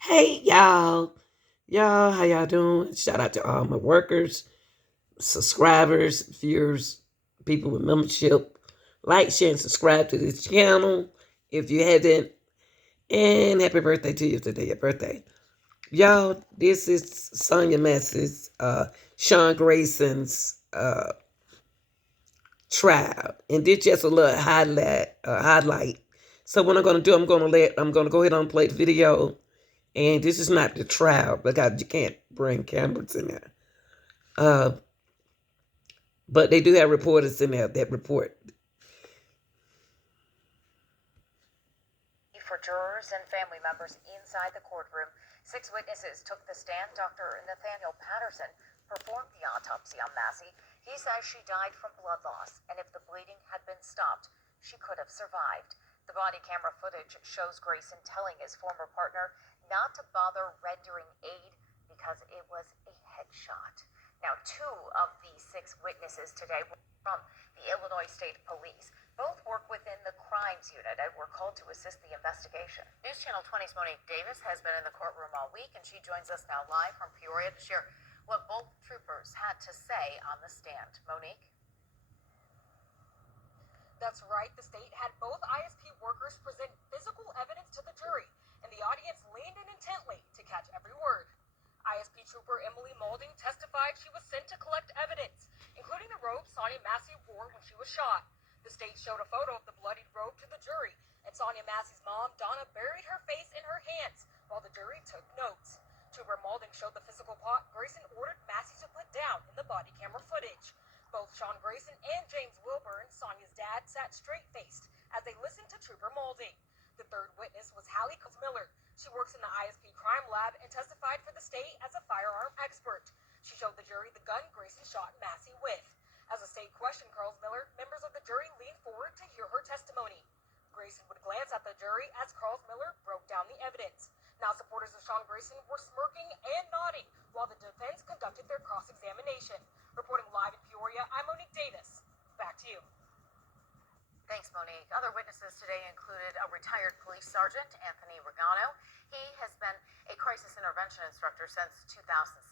Hey y'all, how y'all doing? Shout out to all my workers, subscribers, viewers, people with membership. Like, share, and subscribe to this channel if you haven't. And happy birthday to you today, your birthday. Y'all, this is Sonya Massey's, Sean Grayson's trial. And this just a little highlight. So what I'm gonna do, I'm gonna go ahead and play the video. And this is not the trial because you can't bring cameras in there. Uh, but they do have reporters in there that report. For jurors and family members inside the courtroom, 6 witnesses took the stand. Dr. Nathaniel Patterson performed the autopsy on Massey. He says she died from blood loss, and if the bleeding had been stopped, she could have survived. The body camera footage shows Grayson telling his former partner not to bother rendering aid because it was a headshot. Now, 2 of the 6 witnesses today were from the Illinois State Police. Both work within the crimes unit and were called to assist the investigation. News Channel 20's Monique Davis has been in the courtroom all week, and she joins us now live from Peoria to share what both troopers had to say on the stand. Monique? That's right. The state had both ISP workers present physical evidence to the jury, and the audience leaned in intently to catch every word. ISP Trooper Emily Maulding testified she was sent to collect evidence, including the robe Sonya Massey wore when she was shot. The state showed a photo of the bloodied robe to the jury, and Sonya Massey's mom, Donna, buried her face in her hands while the jury took notes. Trooper Maulding showed the physical plot Grayson ordered Massey to put down in the body camera footage. Both Sean Grayson and James Wilburn, Sonya's dad, sat straight-faced as they listened to Trooper Maulding. The third witness was Hallie Miller. She works in the ISP crime lab and testified for the state as a firearm expert. She showed the jury the gun Grayson shot Massey with. As the state questioned Carls Miller, members of the jury leaned forward to hear her testimony. Grayson would glance at the jury as Carls Miller broke down the evidence. Now supporters of Sean Grayson were smirking and nodding while the defense conducted their cross-examination. Reporting live in Peoria, I'm Monique Davis. Back to you. Thanks, Monique. Other witnesses today included a retired police sergeant, Anthony Regano. He has been a crisis intervention instructor since 2006.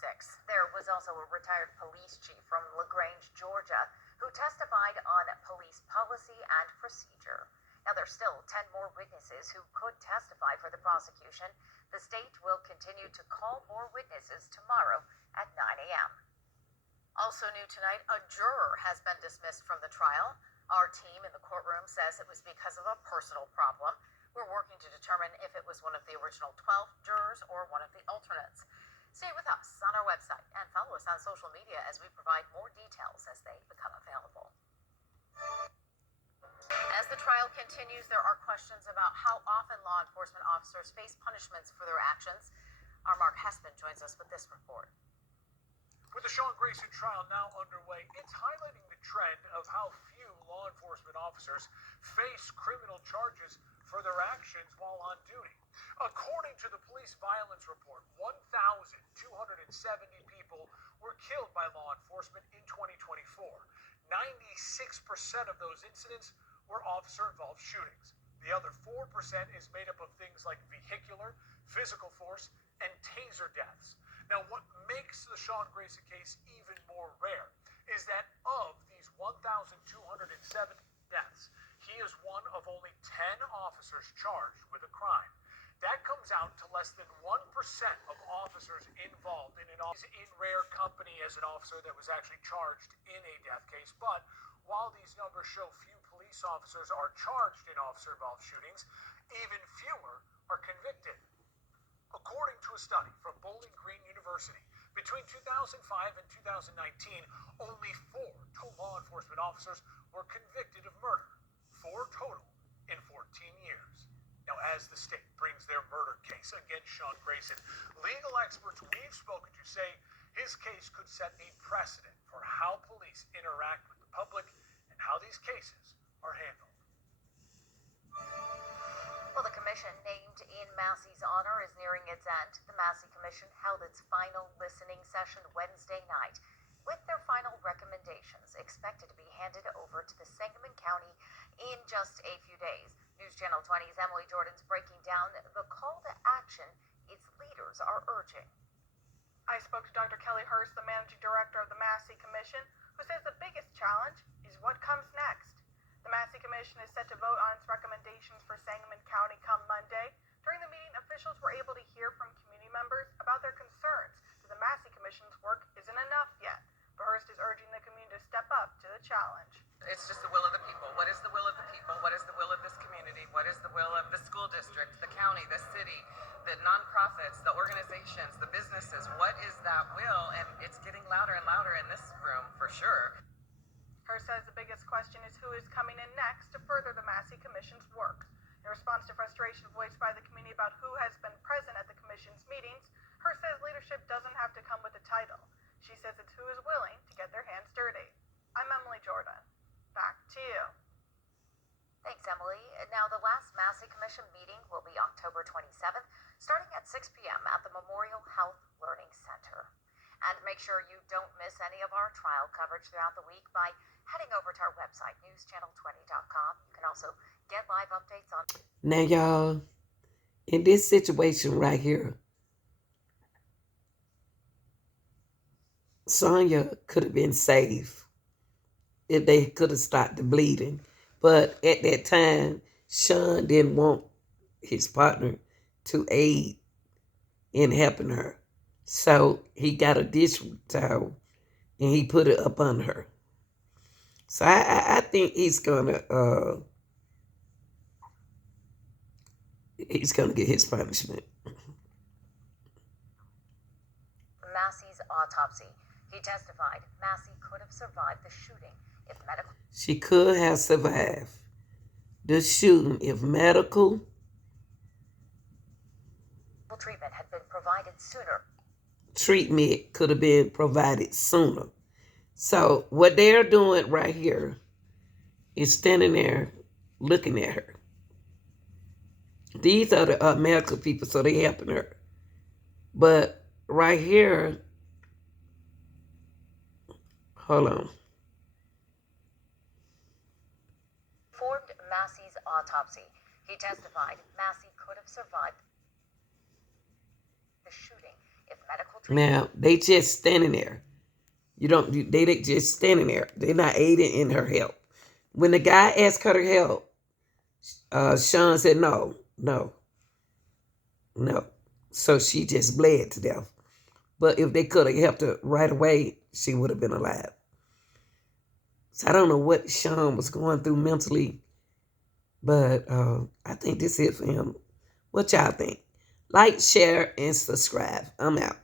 There was also a retired police chief from LaGrange, Georgia, who testified on police policy and procedure. Now, there's still 10 more witnesses who could testify for the prosecution. The state will continue to call more witnesses tomorrow at 9 a.m. Also new tonight, a juror has been dismissed from the trial. Our team in the courtroom says it was because of a personal problem. We're working to determine if it was one of the original 12 jurors or one of the alternates. Stay with us on our website and follow us on social media as we provide more details as they become available. As the trial continues, there are questions about how often law enforcement officers face punishments for their actions. Our Mark Hespin joins us with this report. With the Sean Grayson trial now underway, it's highlighting the trend of how few law enforcement officers face criminal charges for their actions while on duty. According to the police violence report, 1,270 people were killed by law enforcement in 2024. 96% of those incidents were officer-involved shootings. The other 4% is made up of things like vehicular, physical force, and taser deaths. Now, what makes the Sean Grayson case even more rare is that of these 1,270 deaths, he is one of only 10 officers charged with a crime. That comes out to less than 1% of officers involved in an office. In rare company as an officer that was actually charged in a death case. But while these numbers show few police officers are charged in officer-involved shootings, even fewer are convicted. According to a study from Bowling Green University, between 2005 and 2019, only 4 total law enforcement officers were convicted of murder. 4 total in 14 years. Now, as the state brings their murder case against Sean Grayson, legal experts we've spoken to say his case could set a precedent for how police interact with the public and how these cases are handled. Well, the commission named in Massey's honor is nearing its end. The Massey Commission held its final listening session Wednesday night, with their final recommendations expected to be handed over to the Sangamon County in just a few days. News Channel 20's Emily Jordan's breaking down the call to action it's leading members are urging. I spoke to Dr. Kelly Hurst, the managing director of the Massey Commission, who says the biggest challenge is what comes next. The Massey Commission is set to vote on its recommendations for Sangamon County come Monday. During the meeting, officials were able to hear from community members about their concerns that the Massey Commission's work isn't enough yet. But Hurst is urging the community to step up to the challenge. It's just the will of the people. What is the will of the people? What is the will of this community? What is the will of the school district, the county, the city, the nonprofits, the organizations, the businesses? What is that will? And it's getting louder and louder in this room for sure. Hurst says the biggest question is who is coming in next to further the Massey Commission's work. In response to frustration voiced by the community about who has been present at the Commission's meetings, Hurst says leadership doesn't have to come with a title. She says it's who is willing to get their hands dirty. I'm Emily Jordan. Back to you. Thanks, Emily. Now, the last Massey Commission meeting will be October 27th, starting at 6 p.m. at the Memorial Health Learning Center. And make sure you don't miss any of our trial coverage throughout the week by heading over to our website, newschannel20.com. You can also get live updates on... Now, y'all, in this situation right here, Sonya could have been saved if they could have stopped the bleeding. But at that time, Sean didn't want his partner to aid in helping her. So he got a dish towel and he put it up on her. So I think he's gonna get his punishment. Massey's autopsy. He testified Massey could have survived the shooting if medical... She could have survived the shooting if medical treatment had been provided sooner. Treatment could have been provided sooner. So what they're doing right here is standing there looking at her. These are the medical people, so they're helping her. But right here, hold on. Performed Massey's autopsy. He testified Massey could have survived the shooting if medical treatment... Now, they just standing there. They just standing there. They're not aiding in her help. When the guy asked her to help, Sean said no. So she just bled to death. But if they could have helped her right away, she would have been alive. So I don't know what Sean was going through mentally, but I think this is it for him. What y'all think? Like, share, and subscribe. I'm out.